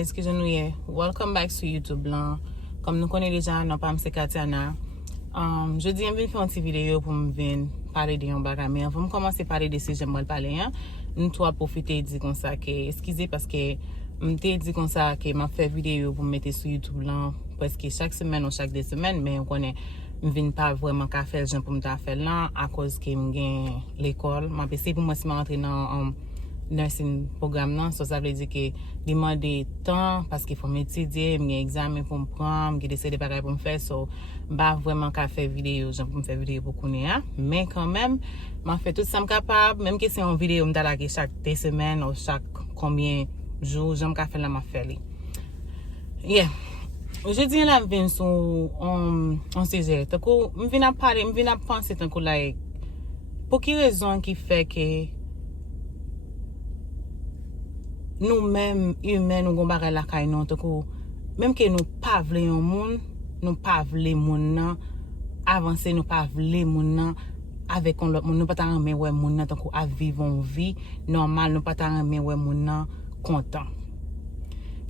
guys, ki jen nou ye. Welcome back to YouTube lan. Kom nou konen deja nan pa mse Katiana. Je di yon vin fè an ti video pou m vin pale de yon bagay. Men avon m komanse pale de se jen mwen pale yan. Nou to a profite di kon sa ke, eskize paske m te di kon sa ke ma fè video pou m mette sou YouTube lan. Preske chak semen ou chak de semen. Men yon konen m vin pa vreman ka fèl jen pou m ta fèl lan. A koz ke m gen l'ekol. M apese pou m si m rentre nan nursing program nan, so sa vle di ke demande tan, paske fò m etidye, m gen examen pou m pran, m gen dese de bagay pou m fè, so ba vreman ka fè video, jan pou m fè video pou koune ya, men kanmem, m fè tout sa m kapab, menm ke se yon video m dalage chak 2 semen, ou chak kombien jou, jan m ka fè la m fè li. Yeah. Ojedi la m vin sou on seje, tako, m vin ap pale, m vin ap panse tanko like, pou ki rezon ki fè ke nou menm humen nou gon bagay la kay nou, tako, menm ke nou pa vle yon moun, nou pa vle moun nan, avanse nou pa vle moun nan, avek kon lot moun, nou pa ta reme wè moun nan, tako, a vivon vi, normal, nou pa ta reme wè moun nan, kontan.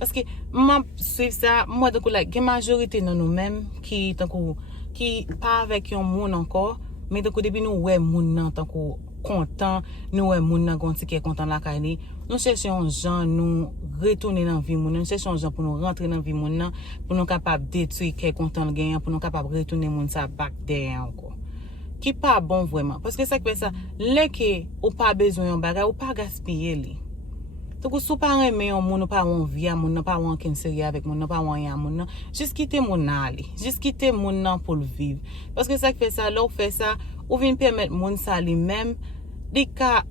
Paske, mwen suiv sa, mwen tako, like, gen majorite nan nou menm, ki, tako, ki pa avek yon moun anko, men tako, debi nou wè moun nan, tako, kontan, nou wè moun nan gonti ki kontan la kay ni, nou chèche yon jan nou retourne nan vi moun nan, nou chèche yon jan pou nou rentre nan vi moun nan, pou nou kapab detui ki kontan genyan, pou nou kapab retourne moun sa bak deryan anko. Ki pa bon vweman, paske sa kwe sa, lè ke ou pa bezon yon bagay, ou pa gaspye li. Toko sou pa reme yon moun, ou pa wan via moun nan, pa wan ken seri avèk moun nan, pa wan yan moun nan, jis kite moun nan li, jis kite moun nan pou l'viv. Paske sa kwe sa, lò ou fè sa, ou vin permet moun sa li mèm, di ka,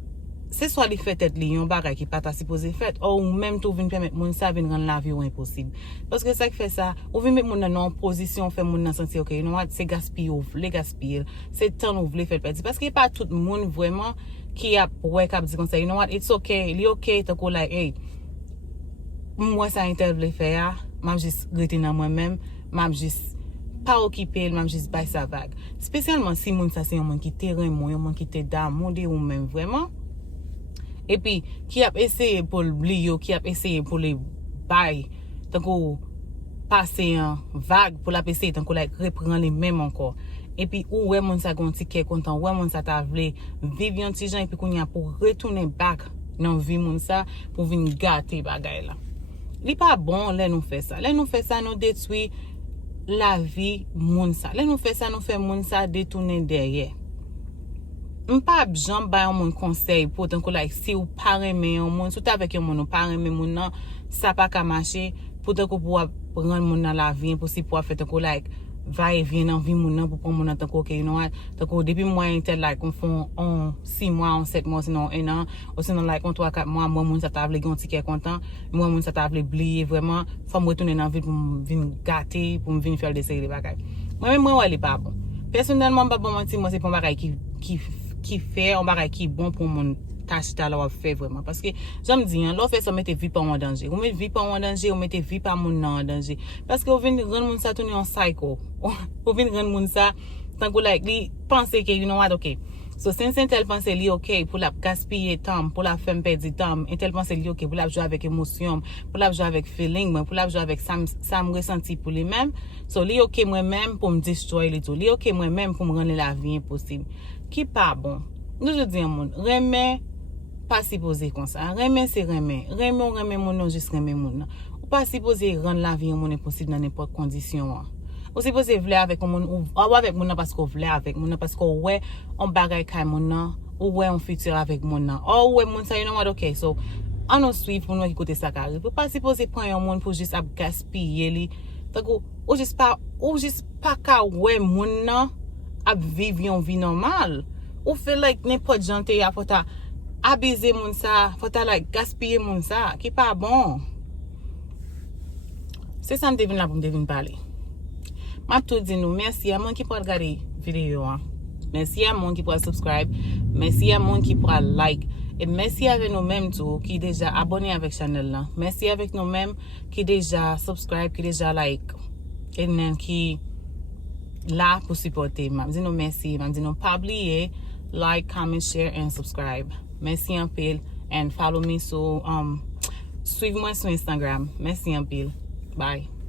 se so li fè tèt li yon bagay ki pata sipoze fèt, ou mèm tou vin permet moun sa vin ran la vi ou imposib. Paske sa fè sa, ou vin met moun nan an posisyon fè moun nan santi, ok, you know what, se gaspille ou vle gaspille, se tan ou vle fèt pèti. Paske pa tout moun vwèman ki ap wake up di kon sa, you know what, it's okay, li okay, tako like, hey, mwen sa intel vle fè ya, mam jis greti nan mwen mèm, mam jis pa okipe, mam jis bay sa vag. Spesyalman si moun sa se yon moun ki te remon, yon moun ki te dam, moun de ou mèm vwèman. E pi, ki ap eseye pou li yo, ki ap eseye pou li bay, tanko pase yon vag pou la eseye, tanko like repren li mèm anko. E pi, ou wè moun sa gonti ke kontan, wè moun sa ta vle viv yon ti jan, e pi koun ya pou retourne bak nan vi moun sa, pou vin gate bagay la. Li pa bon lè nou fè sa. Lè nou fè sa, nou detui la vi moun sa. Lè nou fè sa, nou fè moun sa detourne derye. Mpa ap jan bay yon moun konsey pou tanko like si ou pa reme yon moun, sou ta vek yon moun ou pa reme moun nan, sa pa ka mache, pou tanko pou ap ran moun nan la vi, imposib pou ap fè tanko like, va e vien nan vi moun nan pou pon moun nan tanko, ok, you know what, tanko depi mwen intel like, kon fon 6 mwa, 7 mwa, sinon 1 an, ou sinon like, 3-4 mwa, mwen moun sa ta vle gonti ke kontan, mwen moun sa ta vle bliye vreman, fòm retounen nan vil pou m vin gate, pou m vin fèl de seri de bagay. Mwen wè li pa bon. Personelman, ba bon manti, mwen se pon bagay ki fè, on bagay ki bon pou moun tachita la wap fè vreman. Paske, jom di, lò fè sa mette vi pa ou an danje. Ou mette vi pa ou an danje, ou mette vi pa moun nan an danje. Paske ou vin ren moun sa touni an psycho. Ou vin ren moun sa, tankou like, li pense ke, you know what, ok. So, sen tel pense li ok, pou la gaspille tam, pou la fèm pedi tam, tel pense li ok, pou la jwa avèk emosyon, pou la jwa avèk feeling, pou la jwa avèk sa m resenti pou li mèm. So, li ok mwen mèm pou m destroy li tou. Li ok mwen mèm pou m rende la vi imposib. Ki pa bon. Nou je di an moun, remè, pa si pose kon sa. Remè se remè. Remè ou remè moun nou, jis remè moun nan. Ou pa si pose rende la vi moun imposib nan nepot kondisyon an. Ou si pose vle avèk moun, ou avèk moun nan pasko vle avèk moun nan, pasko wè on bagay kay moun nan, ou wè on futur avèk moun nan. Ou wè moun sa, you know what, ok, so, an nou suiv pou nou ki kote sa kare. Ou pa si pose pran yon moun pou jis ap gaspille li. Tako, ou jis pa ka wè moun nan ap viv yon vi normal. Ou fe like nepot jante ya fota abize moun sa, fota like gaspille moun sa, ki pa bon. Se sa m devin la pou m devin pale. Map tout di nou, mersi a moun ki pou al gade video an. Mersi a moun ki pou al subscribe. Mersi a moun ki pou al like. Et mersi avek nou menm tou ki deja abone avek channel la. Mersi avek nou menm ki deja subscribe, ki deja like. Et nen ki la pou supporte. Mam di nou mersi. Mam di nou pabliye, like, comment, share, and subscribe. Mersi an pil. And follow me so Suiv mwen sou Instagram. Mersi an pil. Bye.